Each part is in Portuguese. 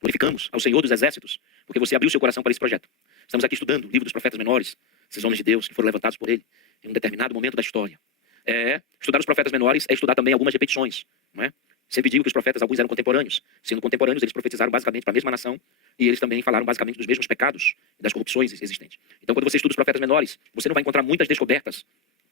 Glorificamos ao Senhor dos Exércitos, porque você abriu seu coração para esse projeto. Estamos aqui estudando o livro dos profetas menores, esses homens de Deus que foram levantados por ele em um determinado momento da história. Estudar os profetas menores é estudar também algumas repetições, não é? Sempre digo que os profetas, alguns eram contemporâneos. Sendo contemporâneos, eles profetizaram basicamente para a mesma nação e eles também falaram basicamente dos mesmos pecados e das corrupções existentes. Então, quando você estuda os profetas menores, você não vai encontrar muitas descobertas.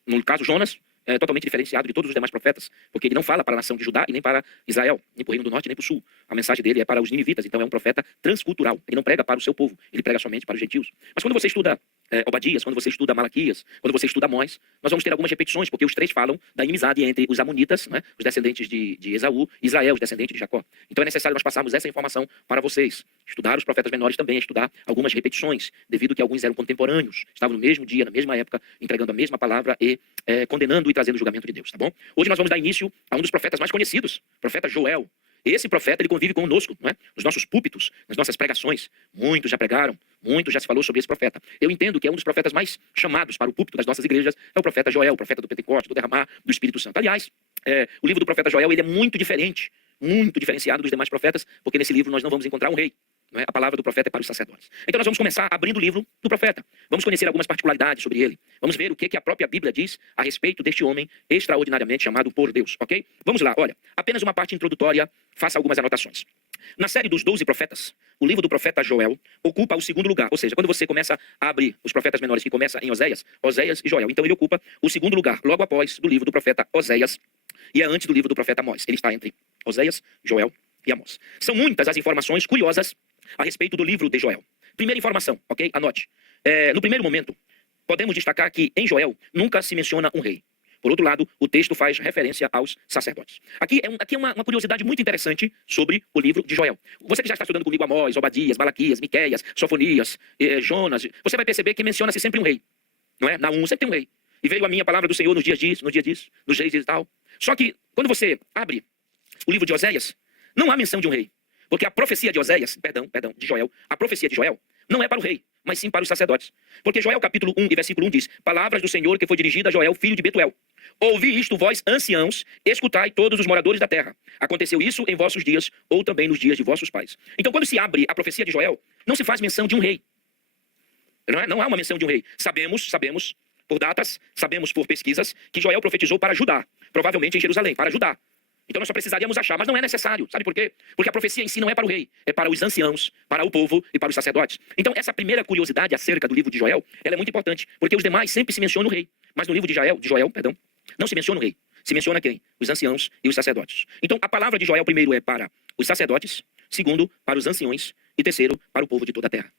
No caso, Jonas é totalmente diferenciado de todos os demais profetas, porque ele não fala para a nação de Judá e nem para Israel, nem para o reino do norte, nem para o sul. A mensagem dele é para os ninivitas, então é um profeta transcultural. Ele não prega para o seu povo, ele prega somente para os gentios. Mas quando você estuda Obadias, quando você estuda Malaquias, quando você estuda Amós, nós vamos ter algumas repetições, porque os três falam da inimizade entre os amonitas, né, os descendentes de Esaú, e Israel, os descendentes de Jacó. Então é necessário nós passarmos essa informação para vocês. Estudar os profetas menores também é estudar algumas repetições, devido que alguns eram contemporâneos, estavam no mesmo dia, na mesma época, entregando a mesma palavra e condenando e trazendo o julgamento de Deus, tá bom? Hoje nós vamos dar início a um dos profetas mais conhecidos, o profeta Joel. Esse profeta, ele convive conosco, não é? Nos nossos púlpitos, nas nossas pregações. Muitos já pregaram, muito já se falou sobre esse profeta. Eu entendo que é um dos profetas mais chamados para o púlpito das nossas igrejas, é o profeta Joel, o profeta do Pentecostes, do derramar do Espírito Santo. Aliás, o livro do profeta Joel, ele é muito diferente, muito diferenciado dos demais profetas, porque nesse livro nós não vamos encontrar um rei. Não é? A palavra do profeta é para os sacerdotes. Então nós vamos começar abrindo o livro do profeta. Vamos conhecer algumas particularidades sobre ele. Vamos ver o que a própria Bíblia diz a respeito deste homem extraordinariamente chamado por Deus, ok? Vamos lá, olha, apenas uma parte introdutória, faça algumas anotações. Na série dos 12 profetas, o livro do profeta Joel ocupa o segundo lugar. Ou seja, quando você começa a abrir os profetas menores, que começa em Oséias e Joel, então ele ocupa o segundo lugar, logo após do livro do profeta Oséias e é antes do livro do profeta Amós. Ele está entre Oséias, Joel e Amós. São muitas as informações curiosas a respeito do livro de Joel. Primeira informação, ok? Anote. No primeiro momento, podemos destacar que em Joel nunca se menciona um rei. Por outro lado, o texto faz referência aos sacerdotes. Aqui é uma curiosidade muito interessante sobre o livro de Joel. Você que já está estudando comigo Amós, Obadias, Malaquias, Miqueias, Sofonias, Jonas, você vai perceber que menciona-se sempre um rei. Não é? Naum sempre tem um rei. E veio a minha palavra do Senhor nos dias disso, nos reis e tal. Só que, quando você abre o livro de Oséias, não há menção de um rei. Porque a profecia de Oséias, de Joel, a profecia de Joel não é para o rei, mas sim para os sacerdotes. Porque Joel capítulo 1 e versículo 1 diz: palavras do Senhor que foi dirigida a Joel, filho de Betuel. Ouvi isto, vós anciãos, escutai todos os moradores da terra. Aconteceu isso em vossos dias, ou também nos dias de vossos pais. Então, quando se abre a profecia de Joel, não se faz menção de um rei. Não há uma menção de um rei. Sabemos, por datas, sabemos por pesquisas, que Joel profetizou para Judá, provavelmente em Jerusalém, para Judá. Então nós só precisaríamos achar, mas não é necessário. Sabe por quê? Porque a profecia em si não é para o rei, é para os anciãos, para o povo e para os sacerdotes. Então essa primeira curiosidade acerca do livro de Joel, ela é muito importante, porque os demais sempre se mencionam o rei. Mas no livro de Joel, não se menciona o rei. Se menciona quem? Os anciãos e os sacerdotes. Então a palavra de Joel primeiro é para os sacerdotes, segundo para os anciões e terceiro para o povo de toda a terra.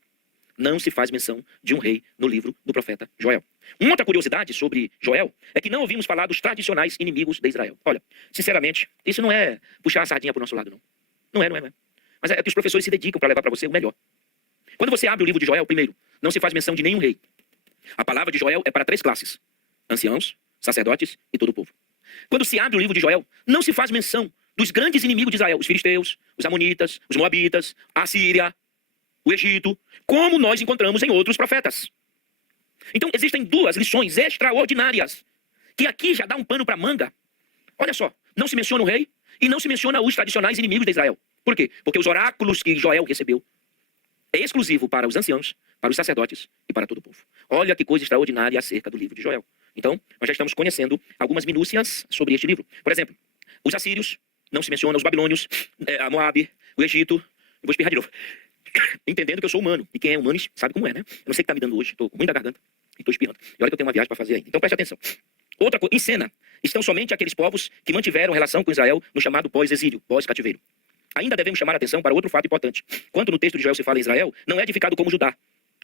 Não se faz menção de um rei no livro do profeta Joel. Uma outra curiosidade sobre Joel é que não ouvimos falar dos tradicionais inimigos de Israel. Olha, sinceramente, isso não é puxar a sardinha para o nosso lado, não. Não é. Mas é que os professores se dedicam para levar para você o melhor. Quando você abre o livro de Joel, primeiro, não se faz menção de nenhum rei. A palavra de Joel é para três classes: anciãos, sacerdotes e todo o povo. Quando se abre o livro de Joel, não se faz menção dos grandes inimigos de Israel: os filisteus, os amonitas, os moabitas, a Síria, o Egito, como nós encontramos em outros profetas. Então existem duas lições extraordinárias, que aqui já dá um pano para manga. Olha só, não se menciona o rei e não se menciona os tradicionais inimigos de Israel. Por quê? Porque os oráculos que Joel recebeu é exclusivo para os anciãos, para os sacerdotes e para todo o povo. Olha que coisa extraordinária acerca do livro de Joel. Então, nós já estamos conhecendo algumas minúcias sobre este livro. Por exemplo, os assírios, não se menciona os babilônios, a Moabe, o Egito. Eu vou espirrar de novo. Entendendo que eu sou humano. E quem é humano sabe como é, né? Eu não sei o que está me dando hoje. Estou com muita garganta e estou espirrando. E olha que eu tenho uma viagem para fazer ainda. Então preste atenção. Outra coisa, em cena, estão somente aqueles povos que mantiveram relação com Israel no chamado pós-exílio, pós-cativeiro. Ainda devemos chamar a atenção para outro fato importante. Quando no texto de Joel se fala em Israel, não é edificado como Judá,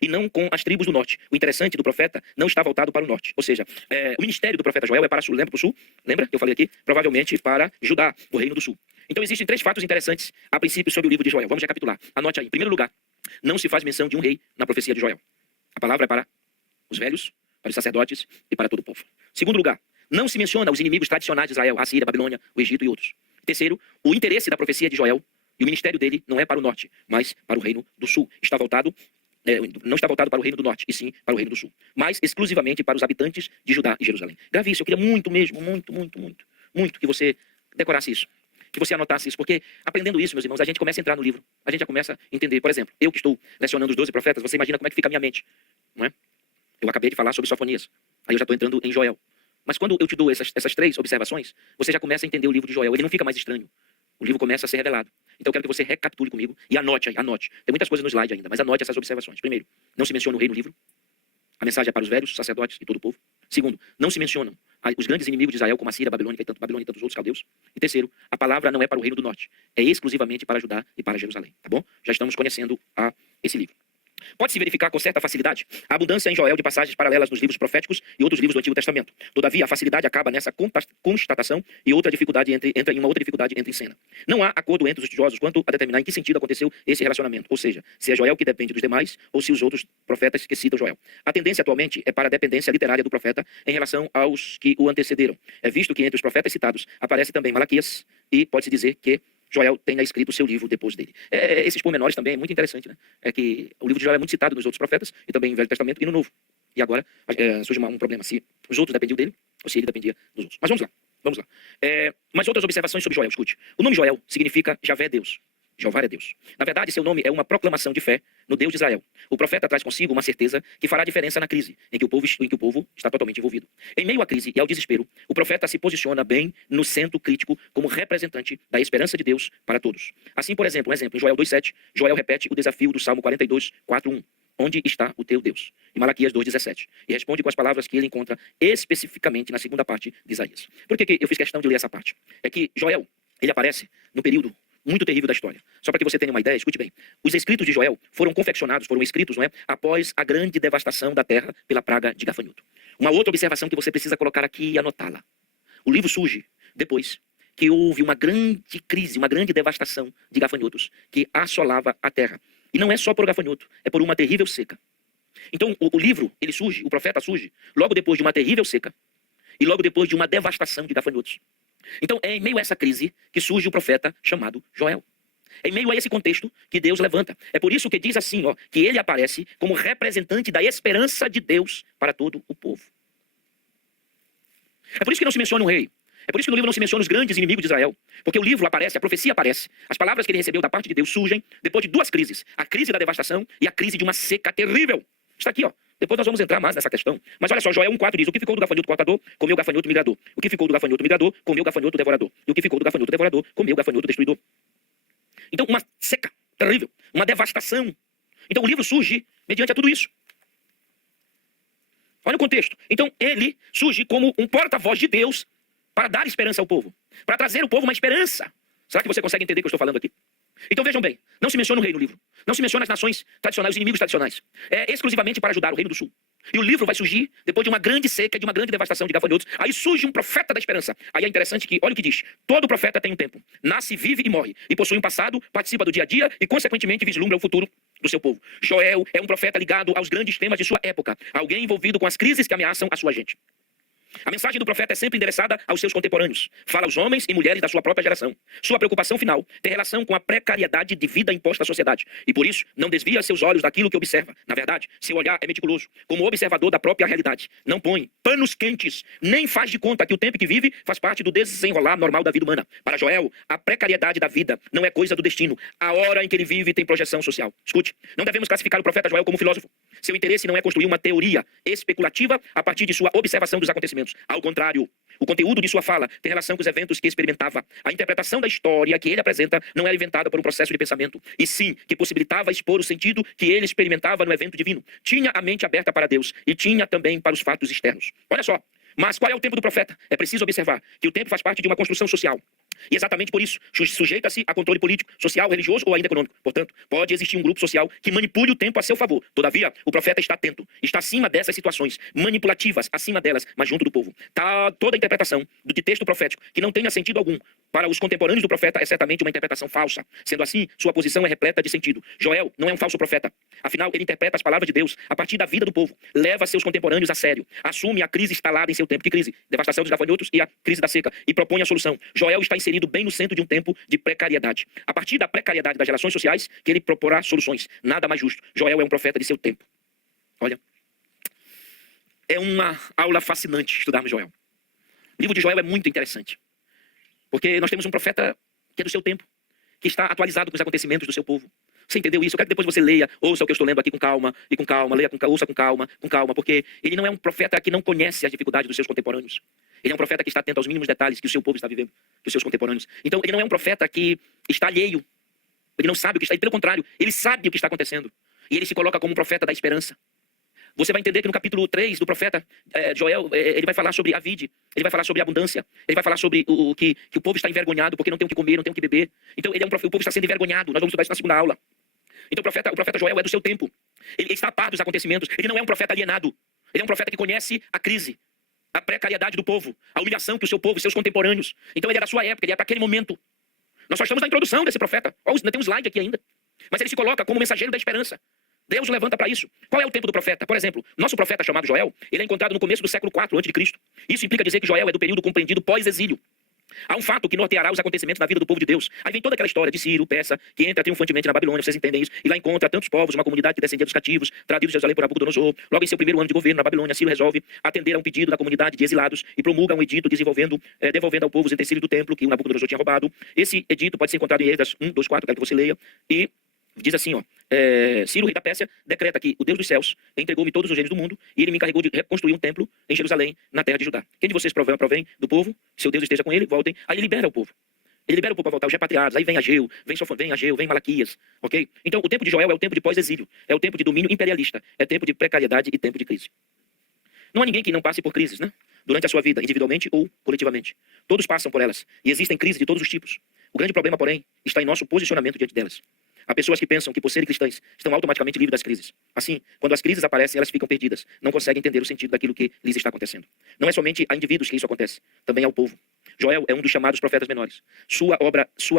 e não com as tribos do norte. O interessante do profeta não está voltado para o norte. Ou seja, o ministério do profeta Joel é para o sul. Lembra para o sul? Lembra que eu falei aqui? Provavelmente para Judá, o reino do sul. Então existem três fatos interessantes a princípio sobre o livro de Joel. Vamos recapitular. Anote aí. Em primeiro lugar, não se faz menção de um rei na profecia de Joel. A palavra é para os velhos, para os sacerdotes e para todo o povo. Segundo lugar, não se menciona os inimigos tradicionais de Israel, a Síria, a Babilônia, o Egito e outros. Terceiro, o interesse da profecia de Joel e o ministério dele não é para o norte, mas para o reino do sul. Não está voltado para o reino do norte, e sim para o reino do sul. Mas exclusivamente para os habitantes de Judá e Jerusalém. Grave isso, eu queria muito mesmo, muito que você decorasse isso. que você anotasse isso, porque aprendendo isso, meus irmãos, a gente começa a entrar no livro. A gente já começa a entender. Por exemplo, eu que estou lecionando os 12 profetas, você imagina como é que fica a minha mente, não é? Eu acabei de falar sobre Sofonias. Aí eu já estou entrando em Joel. Mas quando eu te dou essas 3 observações, você já começa a entender o livro de Joel. Ele não fica mais estranho. O livro começa a ser revelado. Então eu quero que você recapitule comigo e anote aí, anote. Tem muitas coisas no slide ainda, mas anote essas observações. Primeiro, não se menciona o rei no livro. A mensagem é para os velhos, sacerdotes e todo o povo. Segundo, não se mencionam os grandes inimigos de Israel, como a Síria, a Babilônia e tantos outros caldeus. E terceiro, a palavra não é para o reino do norte. É exclusivamente para Judá e para Jerusalém. Tá bom? Já estamos conhecendo esse livro. Pode-se verificar com certa facilidade a abundância em Joel de passagens paralelas nos livros proféticos e outros livros do Antigo Testamento. Todavia, a facilidade acaba nessa constatação e outra dificuldade entra em uma outra dificuldade entra em cena. Não há acordo entre os estudiosos quanto a determinar em que sentido aconteceu esse relacionamento, ou seja, se é Joel que depende dos demais ou se os outros profetas que citam Joel. A tendência atualmente é para a dependência literária do profeta em relação aos que o antecederam. É visto que entre os profetas citados aparece também Malaquias e pode-se dizer que Joel tenha escrito o seu livro depois dele. Esses pormenores também é muito interessante, né? É que o livro de Joel é muito citado nos outros profetas, e também no Velho Testamento e no Novo. E agora surge um problema, se os outros dependiam dele, ou se ele dependia dos outros. Mas vamos lá. Mas outras observações sobre Joel, escute. O nome Joel significa Javé é Deus. Jeová é Deus. Na verdade, seu nome é uma proclamação de fé no Deus de Israel. O profeta traz consigo uma certeza que fará diferença na crise em que o povo está totalmente envolvido. Em meio à crise e ao desespero, o profeta se posiciona bem no centro crítico como representante da esperança de Deus para todos. Assim, por exemplo, em Joel 2,7, Joel repete o desafio do Salmo 42, 4:1. Onde está o teu Deus? Em Malaquias 2,17. E responde com as palavras que ele encontra especificamente na segunda parte de Isaías. Por que eu fiz questão de ler essa parte? É que Joel, ele aparece no período muito terrível da história. Só para que você tenha uma ideia, escute bem. Os escritos de Joel foram escritos, não é, após a grande devastação da terra pela praga de gafanhoto. Uma outra observação que você precisa colocar aqui e anotá-la. O livro surge depois que houve uma grande crise, uma grande devastação de gafanhotos que assolava a terra. E não é só por gafanhoto, é por uma terrível seca. Então o livro, ele surge, o profeta surge, logo depois de uma terrível seca e logo depois de uma devastação de gafanhotos. Então é em meio a essa crise que surge o profeta chamado Joel. É em meio a esse contexto que Deus levanta. É por isso que diz assim, que ele aparece como representante da esperança de Deus para todo o povo. É por isso que não se menciona um rei. É por isso que no livro não se menciona os grandes inimigos de Israel. Porque o livro aparece, a profecia aparece. As palavras que ele recebeu da parte de Deus surgem depois de 2 crises. A crise da devastação e a crise de uma seca terrível. Está aqui, Depois nós vamos entrar mais nessa questão. Mas olha só, Joel 1,4 diz: o que ficou do gafanhoto cortador, comeu o gafanhoto migrador. O que ficou do gafanhoto migrador, comeu o gafanhoto devorador. E o que ficou do gafanhoto devorador, comeu o gafanhoto destruidor. Então, uma seca terrível, uma devastação. Então, o livro surge mediante a tudo isso. Olha o contexto. Então, ele surge como um porta-voz de Deus para dar esperança ao povo. Para trazer ao povo uma esperança. Será que você consegue entender o que eu estou falando aqui? Então vejam bem, não se menciona o rei no livro. Não se menciona as nações tradicionais, os inimigos tradicionais. É exclusivamente para ajudar o reino do sul. E o livro vai surgir depois de uma grande seca, de uma grande devastação de gafanhotos. Aí surge um profeta da esperança. Aí é interessante que, olha o que diz. Todo profeta tem um tempo. Nasce, vive e morre. E possui um passado, participa do dia a dia e, consequentemente, vislumbra o futuro do seu povo. Joel é um profeta ligado aos grandes temas de sua época. Alguém envolvido com as crises que ameaçam a sua gente. A mensagem do profeta é sempre endereçada aos seus contemporâneos. Fala aos homens e mulheres da sua própria geração. Sua preocupação final tem relação com a precariedade de vida imposta à sociedade. E por isso, não desvia seus olhos daquilo que observa. Na verdade, seu olhar é meticuloso, como observador da própria realidade. Não põe panos quentes, nem faz de conta que o tempo que vive faz parte do desenrolar normal da vida humana. Para Joel, a precariedade da vida não é coisa do destino. A hora em que ele vive tem projeção social. Escute, não devemos classificar o profeta Joel como filósofo. Seu interesse não é construir uma teoria especulativa a partir de sua observação dos acontecimentos. Ao contrário, o conteúdo de sua fala tem relação com os eventos que experimentava. A interpretação da história que ele apresenta não era inventada por um processo de pensamento, e sim que possibilitava expor o sentido que ele experimentava no evento divino. Tinha a mente aberta para Deus e tinha também para os fatos externos. Olha só, mas qual é o tempo do profeta? É preciso observar que o tempo faz parte de uma construção social. E exatamente por isso, sujeita-se a controle político, social, religioso ou ainda econômico. Portanto, pode existir um grupo social que manipule o tempo a seu favor. Todavia, o profeta está atento, está acima dessas situações manipulativas, acima delas, mas junto do povo. Toda a interpretação do texto profético que não tenha sentido algum para os contemporâneos do profeta é certamente uma interpretação falsa. Sendo assim, sua posição é repleta de sentido. Joel não é um falso profeta. Afinal, ele interpreta as palavras de Deus a partir da vida do povo, leva seus contemporâneos a sério, assume a crise instalada em seu tempo. Que crise? Devastação dos gafanhotos e a crise da seca, e propõe a solução. Joel está inserido bem no centro de um tempo de precariedade. A partir da precariedade das relações sociais, que ele proporá soluções. Nada mais justo. Joel é um profeta de seu tempo. Olha, é uma aula fascinante estudarmos Joel. O livro de Joel é muito interessante. Porque nós temos um profeta que é do seu tempo, que está atualizado com os acontecimentos do seu povo. Você entendeu isso? Eu quero que depois você leia, ouça o que eu estou lendo aqui com calma, leia ouça com calma, porque ele não é um profeta que não conhece as dificuldades dos seus contemporâneos. Ele é um profeta que está atento aos mínimos detalhes que o seu povo está vivendo, que os seus contemporâneos. Então, ele não é um profeta que está alheio. Ele não sabe o que está, pelo contrário, ele sabe o que está acontecendo. E ele se coloca como um profeta da esperança. Você vai entender que no capítulo 3 do profeta Joel, ele vai falar sobre a vide, ele vai falar sobre a abundância, ele vai falar sobre que o povo está envergonhado porque não tem o que comer, não tem o que beber. Então ele é o povo está sendo envergonhado. Nós vamos estudar isso na segunda aula. Então o profeta Joel é do seu tempo. Ele está a par dos acontecimentos. Ele não é um profeta alienado. Ele é um profeta que conhece a crise, a precariedade do povo, a humilhação que o seu povo e seus contemporâneos. Então ele é da sua época, ele é para aquele momento. Nós só estamos na introdução desse profeta. Tem um slide aqui ainda. Mas ele se coloca como mensageiro da esperança. Deus o levanta para isso. Qual é o tempo do profeta? Por exemplo, nosso profeta chamado Joel, ele é encontrado no começo do século IV a.C. Isso implica dizer que Joel é do período compreendido pós-exílio. Há um fato que norteará os acontecimentos na vida do povo de Deus. Aí vem toda aquela história de Ciro, persa, que entra triunfantemente na Babilônia, vocês entendem isso, e lá encontra tantos povos, uma comunidade que descendia dos cativos, trazidos de Jerusalém por Nabucodonosor. Logo em seu primeiro ano de governo na Babilônia, Ciro resolve atender a um pedido da comunidade de exilados e promulga um edito devolvendo ao povo os utensílios do templo que o Nabucodonosor tinha roubado. Esse edito pode ser encontrado em Esdras 1, 2, 4, quero que você leia, e diz assim, Ciro, rei da Pérsia, decreta que o Deus dos céus entregou-me todos os reinos do mundo e ele me encarregou de reconstruir um templo em Jerusalém, na terra de Judá. Quem de vocês provém do povo? Seu Deus esteja com ele, voltem. Aí ele libera o povo. Ele libera o povo para voltar, os repatriados. Aí vem Ageu, vem Malaquias, ok? Então o tempo de Joel é o tempo de pós-exílio, é o tempo de domínio imperialista, é tempo de precariedade e tempo de crise. Não há ninguém que não passe por crises, né? Durante a sua vida, individualmente ou coletivamente. Todos passam por elas e existem crises de todos os tipos. O grande problema, porém, está em nosso posicionamento diante delas. Há pessoas que pensam que, por serem cristãs, estão automaticamente livres das crises. Assim, quando as crises aparecem, elas ficam perdidas. Não conseguem entender o sentido daquilo que lhes está acontecendo. Não é somente a indivíduos que isso acontece, também ao povo. Joel é um dos chamados profetas menores. Sua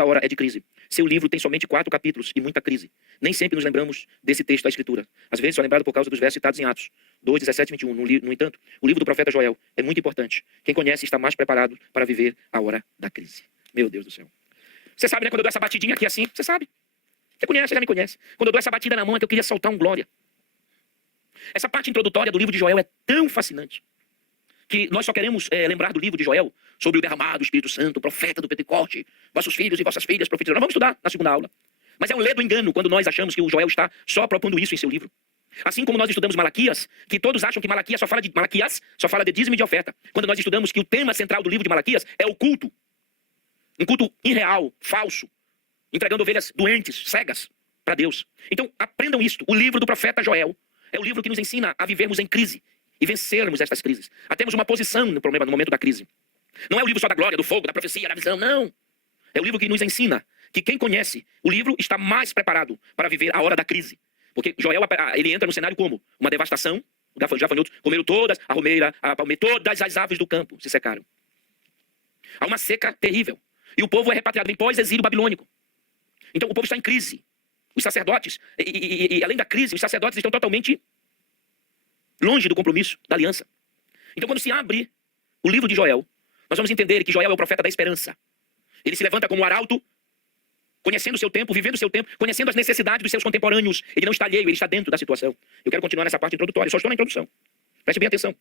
hora é de crise. Seu livro tem somente 4 capítulos e muita crise. Nem sempre nos lembramos desse texto da Escritura. Às vezes só lembrado por causa dos versos citados em Atos 2, 17 e 21. No entanto, o livro do profeta Joel é muito importante. Quem conhece está mais preparado para viver a hora da crise. Meu Deus do céu. Você sabe, né, quando eu dou essa batidinha aqui assim, você sabe. Você já me conhece. Quando eu dou essa batida na mão é que eu queria soltar um glória. Essa parte introdutória do livro de Joel é tão fascinante que nós só queremos lembrar do livro de Joel sobre o derramado do Espírito Santo, o profeta do Pentecoste, vossos filhos e vossas filhas profetizarão. Nós vamos estudar na segunda aula. Mas é um ledo engano quando nós achamos que o Joel está só propondo isso em seu livro. Assim como nós estudamos Malaquias, que todos acham que Malaquias só fala de dízimo e de oferta. Quando nós estudamos que o tema central do livro de Malaquias é o culto. Um culto irreal, falso, entregando ovelhas doentes, cegas, para Deus. Então, aprendam isto. O livro do profeta Joel é o livro que nos ensina a vivermos em crise e vencermos estas crises. A termos uma posição no problema, no momento da crise. Não é o livro só da glória, do fogo, da profecia, da visão, não. É o livro que nos ensina que quem conhece o livro está mais preparado para viver a hora da crise. Porque Joel, ele entra no cenário como? Uma devastação, os gafanhotos comeram todas, a romeira, a palmeira, todas as aves do campo se secaram. Há uma seca terrível. E o povo é repatriado em pós-exílio babilônico. Então o povo está em crise. Os sacerdotes, e além da crise, os sacerdotes estão totalmente longe do compromisso, da aliança. Então quando se abre o livro de Joel, nós vamos entender que Joel é o profeta da esperança. Ele se levanta como um arauto, conhecendo o seu tempo, vivendo o seu tempo, conhecendo as necessidades dos seus contemporâneos. Ele não está alheio, ele está dentro da situação. Eu quero continuar nessa parte introdutória, eu só estou na introdução. Preste bem atenção.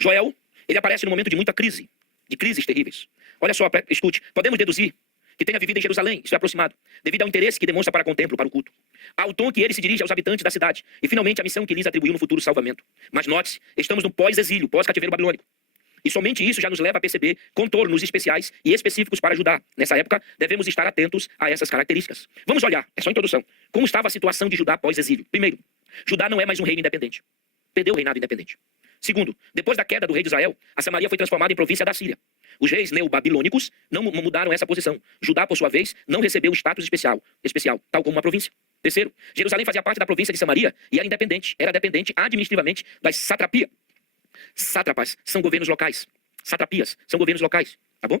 Joel, ele aparece no momento de muita crise, de crises terríveis. Olha só, escute, podemos deduzir que tenha vivido em Jerusalém, isso é aproximado, devido ao interesse que demonstra para com o templo, para o culto, ao tom que ele se dirige aos habitantes da cidade, e finalmente a missão que lhes atribuiu no futuro salvamento. Mas note-se, estamos no pós-exílio, pós-cativeiro babilônico. E somente isso já nos leva a perceber contornos especiais e específicos para Judá. Nessa época, devemos estar atentos a essas características. Vamos olhar, é só introdução, como estava a situação de Judá pós-exílio. Primeiro, Judá não é mais um reino independente. Perdeu o reinado independente. Segundo, depois da queda do rei de Israel, a Samaria foi transformada em província da Síria. Os reis neobabilônicos não mudaram essa posição. Judá, por sua vez, não recebeu status especial, tal como uma província. Terceiro, Jerusalém fazia parte da província de Samaria e era dependente administrativamente das satrapias. Sátrapas são governos locais. Satrapias são governos locais, tá bom?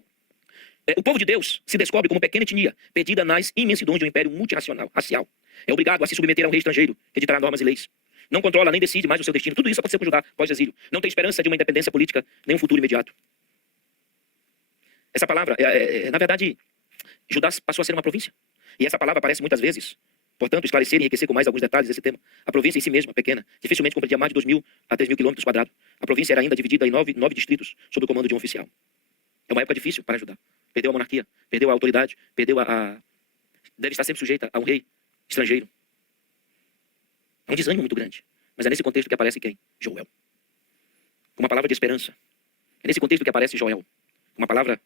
O povo de Deus se descobre como pequena etnia, perdida nas imensidões de um império multirracial. É obrigado a se submeter a um rei estrangeiro, que ditará normas e leis. Não controla nem decide mais o seu destino. Tudo isso aconteceu com Judá pós-exílio. Não tem esperança de uma independência política, nem um futuro imediato. Essa palavra, na verdade, Judá passou a ser uma província. E essa palavra aparece muitas vezes. Portanto, esclarecer e enriquecer com mais alguns detalhes desse tema. A província em si mesma, pequena, dificilmente compreendia mais de 2.000 a 3.000 quilômetros quadrados. A província era ainda dividida em nove distritos, sob o comando de um oficial. É uma época difícil para Judá. perdeu a monarquia, perdeu a autoridade, deve estar sempre sujeita a um rei estrangeiro. É um desânimo muito grande. Mas é nesse contexto que aparece quem? Joel. Com uma palavra de esperança. É nesse contexto que aparece Joel. Uma palavra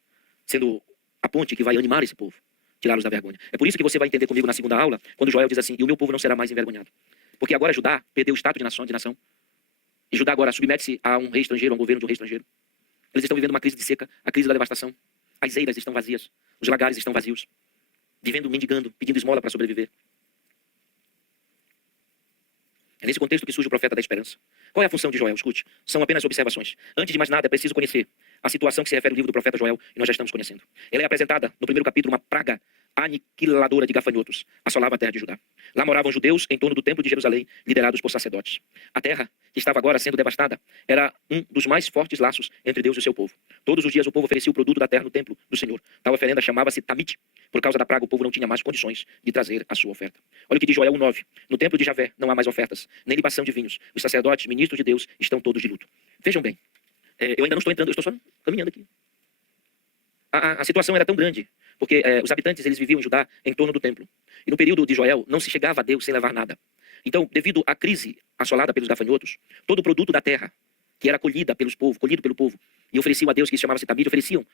sendo a ponte que vai animar esse povo, tirá-los da vergonha. É por isso que você vai entender comigo na segunda aula, quando Joel diz assim, e o meu povo não será mais envergonhado. Porque agora Judá perdeu o status de nação. E Judá agora submete-se a um rei estrangeiro, a um governo de um rei estrangeiro. Eles estão vivendo uma crise de seca, a crise da devastação. As eiras estão vazias, os lagares estão vazios. Vivendo, mendigando, pedindo esmola para sobreviver. É nesse contexto que surge o profeta da esperança. Qual é a função de Joel? Escute, são apenas observações. Antes de mais nada, é preciso conhecer a situação que se refere ao livro do profeta Joel, e nós já estamos conhecendo. Ela é apresentada no primeiro capítulo, uma praga aniquiladora de gafanhotos assolava a terra de Judá. Lá moravam judeus em torno do templo de Jerusalém, liderados por sacerdotes. A terra, que estava agora sendo devastada, era um dos mais fortes laços entre Deus e o seu povo. Todos os dias o povo oferecia o produto da terra no templo do Senhor. Tal oferenda chamava-se Tamit. Por causa da praga, o povo não tinha mais condições de trazer a sua oferta. Olha o que diz Joel 1:9. No templo de Javé não há mais ofertas, nem libação de vinhos. Os sacerdotes, ministros de Deus, estão todos de luto. Vejam bem, eu ainda não estou entrando, eu estou só caminhando aqui. A situação era tão grande, porque os habitantes eles viviam em Judá em torno do templo. E no período de Joel não se chegava a Deus sem levar nada. Então, devido à crise assolada pelos gafanhotos, todo o produto da terra, que era colhido pelo povo, e ofereciam a Deus, que se chamava Tamid, ofereciam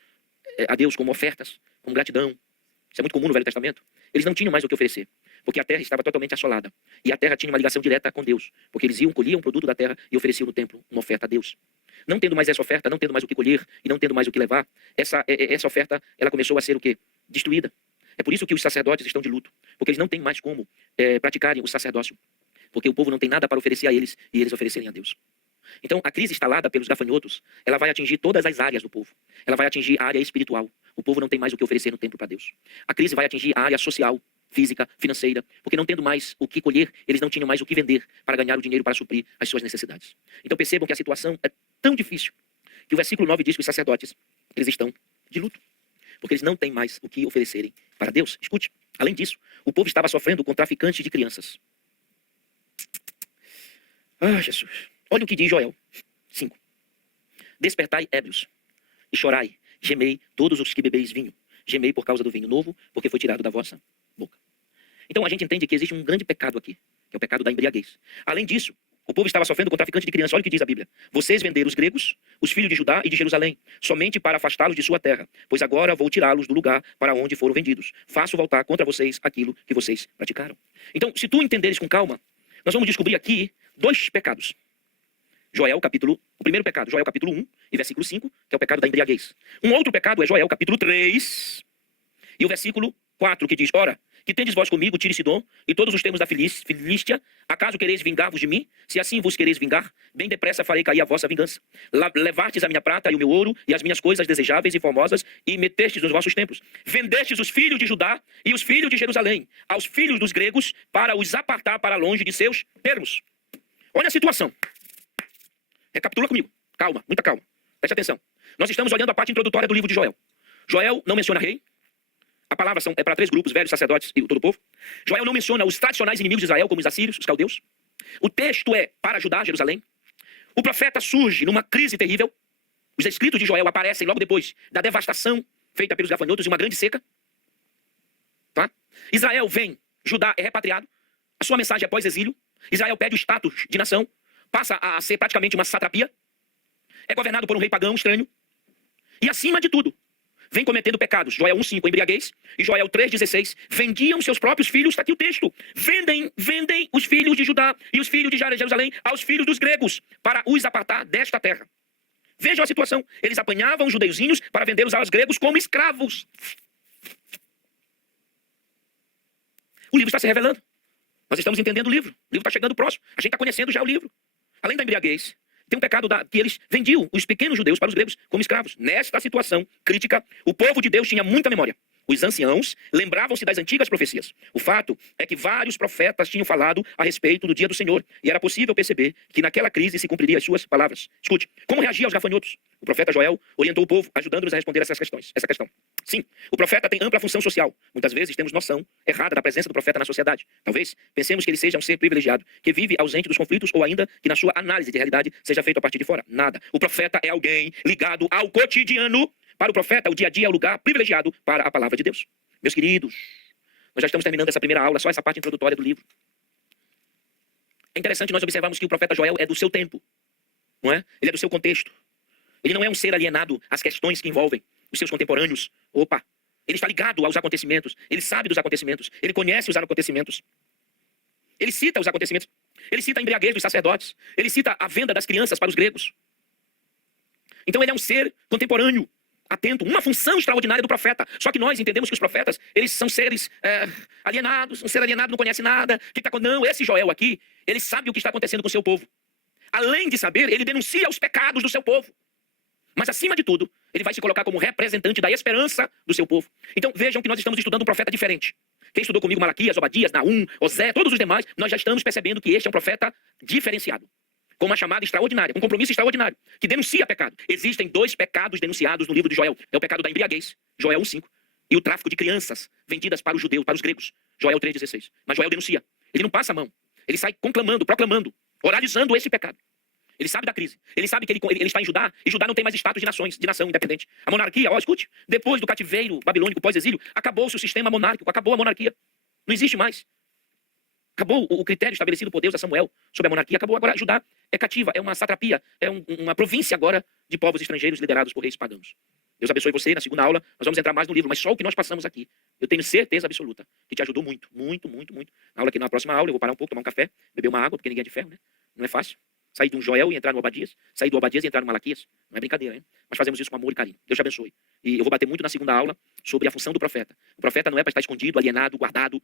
a Deus como ofertas, como gratidão. Isso é muito comum no Velho Testamento. Eles não tinham mais o que oferecer, porque a terra estava totalmente assolada. E a terra tinha uma ligação direta com Deus, porque eles colhiam o produto da terra e ofereciam no templo uma oferta a Deus. Não tendo mais essa oferta, não tendo mais o que colher e não tendo mais o que levar, essa oferta ela começou a ser o quê? Destruída. É por isso que os sacerdotes estão de luto, porque eles não têm mais como praticarem o sacerdócio, porque o povo não tem nada para oferecer a eles e eles oferecerem a Deus. Então, a crise instalada pelos gafanhotos, ela vai atingir todas as áreas do povo. Ela vai atingir a área espiritual. O povo não tem mais o que oferecer no templo para Deus. A crise vai atingir a área social, física, financeira, porque não tendo mais o que colher, eles não tinham mais o que vender para ganhar o dinheiro para suprir as suas necessidades. Então percebam que a situação é tão difícil que o versículo 9 diz que os sacerdotes, eles estão de luto, porque eles não têm mais o que oferecerem para Deus. Escute, além disso, o povo estava sofrendo com traficantes de crianças. Ah, Jesus. Olha o que diz Joel 5. Despertai ébrios e chorai, gemei todos os que bebeis vinho. Gemei por causa do vinho novo, porque foi tirado da vossa boca. Então a gente entende que existe um grande pecado aqui, que é o pecado da embriaguez. Além disso, o povo estava sofrendo com traficante de crianças. Olha o que diz a Bíblia. Vocês venderam os gregos, os filhos de Judá e de Jerusalém, somente para afastá-los de sua terra, pois agora vou tirá-los do lugar para onde foram vendidos. Faço voltar contra vocês aquilo que vocês praticaram. Então, se tu entenderes com calma, nós vamos descobrir aqui dois pecados. O primeiro pecado, Joel capítulo 1 e versículo 5, que é o pecado da embriaguez. Um outro pecado é Joel capítulo 3 e o versículo 4, que diz, ora, que tendes vós comigo, Tiro e Sidom, e todos os termos da Filístia, acaso quereis vingar-vos de mim? Se assim vos quereis vingar, bem depressa farei cair a vossa vingança. Levartes a minha prata e o meu ouro, e as minhas coisas desejáveis e formosas, e metestes nos vossos templos. Vendestes os filhos de Judá e os filhos de Jerusalém, aos filhos dos gregos, para os apartar para longe de seus termos. Olha a situação. Recapitula comigo. Calma, muita calma. Preste atenção. Nós estamos olhando a parte introdutória do livro de Joel. Joel não menciona rei. A palavra é para três grupos, velhos, sacerdotes e todo o povo. Joel não menciona os tradicionais inimigos de Israel, como os assírios, os caldeus. O texto é para Judá, Jerusalém. O profeta surge numa crise terrível. Os escritos de Joel aparecem logo depois da devastação feita pelos gafanhotos e uma grande seca. Tá? Israel vem, Judá é repatriado. A sua mensagem é pós-exílio. Israel perde o status de nação. Passa a ser praticamente uma satrapia. É governado por um rei pagão estranho. E acima de tudo, vem cometendo pecados. Joel 1:5, embriaguez. E Joel 3:16, vendiam seus próprios filhos. Está aqui o texto. Vendem os filhos de Judá e os filhos de Jerusalém aos filhos dos gregos para os apartar desta terra. Vejam a situação. Eles apanhavam os judeuzinhos para vendê-los aos gregos como escravos. O livro está se revelando. Nós estamos entendendo o livro. O livro está chegando próximo. A gente está conhecendo já o livro. Além da embriaguez, tem um pecado que eles vendiam os pequenos judeus para os gregos como escravos. Nesta situação crítica, o povo de Deus tinha muita memória. Os anciãos lembravam-se das antigas profecias. O fato é que vários profetas tinham falado a respeito do dia do Senhor. E era possível perceber que naquela crise se cumpririam as suas palavras. Escute, como reagir aos gafanhotos? O profeta Joel orientou o povo, ajudando-nos a responder essa questão. Sim, o profeta tem ampla função social. Muitas vezes temos noção errada da presença do profeta na sociedade. Talvez pensemos que ele seja um ser privilegiado, que vive ausente dos conflitos, ou ainda que na sua análise de realidade seja feito a partir de fora. Nada. O profeta é alguém ligado ao cotidiano Para o profeta, o dia a dia é o lugar privilegiado para a palavra de Deus. Meus queridos, nós já estamos terminando essa primeira aula, só essa parte introdutória do livro. É interessante nós observarmos que o profeta Joel é do seu tempo, não é? Ele é do seu contexto. Ele não é um ser alienado às questões que envolvem os seus contemporâneos. Opa! Ele está ligado aos acontecimentos. Ele sabe dos acontecimentos. Ele conhece os acontecimentos. Ele cita os acontecimentos. Ele cita a embriaguez dos sacerdotes. Ele cita a venda das crianças para os gregos. Então ele é um ser contemporâneo, atento, uma função extraordinária do profeta. Só que nós entendemos que os profetas, eles são seres alienados. Um ser alienado não conhece nada. Não, esse Joel aqui, ele sabe o que está acontecendo com o seu povo. Além de saber, ele denuncia os pecados do seu povo. Mas, acima de tudo, ele vai se colocar como representante da esperança do seu povo. Então, vejam que nós estamos estudando um profeta diferente. Quem estudou comigo Malaquias, Obadias, Naum, Osé, todos os demais, nós já estamos percebendo que este é um profeta diferenciado. Com uma chamada extraordinária, um compromisso extraordinário, que denuncia pecado. Existem 2 pecados denunciados no livro de Joel. É o pecado da embriaguez, Joel 1,5, e o tráfico de crianças vendidas para os judeus, para os gregos, Joel 3,16. Mas Joel denuncia. Ele não passa a mão. Ele sai conclamando, proclamando, oralizando esse pecado. Ele sabe da crise. Ele sabe que ele está em Judá, e Judá não tem mais status de nação independente. A monarquia, escute, depois do cativeiro babilônico pós-exílio, acabou-se o sistema monárquico, acabou a monarquia. Não existe mais. Acabou o critério estabelecido por Deus a Samuel sobre a monarquia. Acabou agora. Judá é cativa, é uma satrapia, é uma província agora de povos estrangeiros liderados por reis pagãos. Deus abençoe você. Na segunda aula nós vamos entrar mais no livro, mas só o que nós passamos aqui, eu tenho certeza absoluta que te ajudou muito, muito, muito, muito. Na próxima aula eu vou parar um pouco, tomar um café, beber uma água, porque ninguém é de ferro, né? Não é fácil. Sair de um Joel e entrar no Obadias, sair do Obadias e entrar no Malaquias. Não é brincadeira, hein? Mas fazemos isso com amor e carinho. Deus te abençoe. E eu vou bater muito na segunda aula sobre a função do profeta. O profeta não é para estar escondido, alienado, guardado.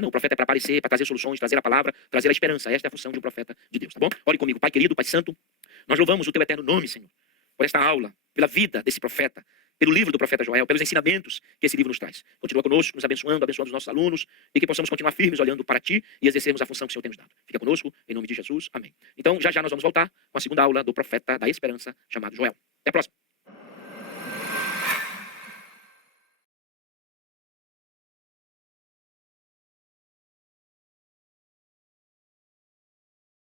Não, o profeta é para aparecer, para trazer soluções, trazer a palavra, trazer a esperança. Esta é a função de um profeta de Deus, tá bom? Ore comigo, Pai querido, Pai santo. Nós louvamos o teu eterno nome, Senhor, por esta aula, pela vida desse profeta, pelo livro do profeta Joel, pelos ensinamentos que esse livro nos traz. Continua conosco, nos abençoando, abençoando os nossos alunos, e que possamos continuar firmes olhando para Ti e exercermos a função que o Senhor tem nos dado. Fica conosco, em nome de Jesus. Amém. Então, já já nós vamos voltar com a segunda aula do profeta da esperança, chamado Joel. Até a próxima.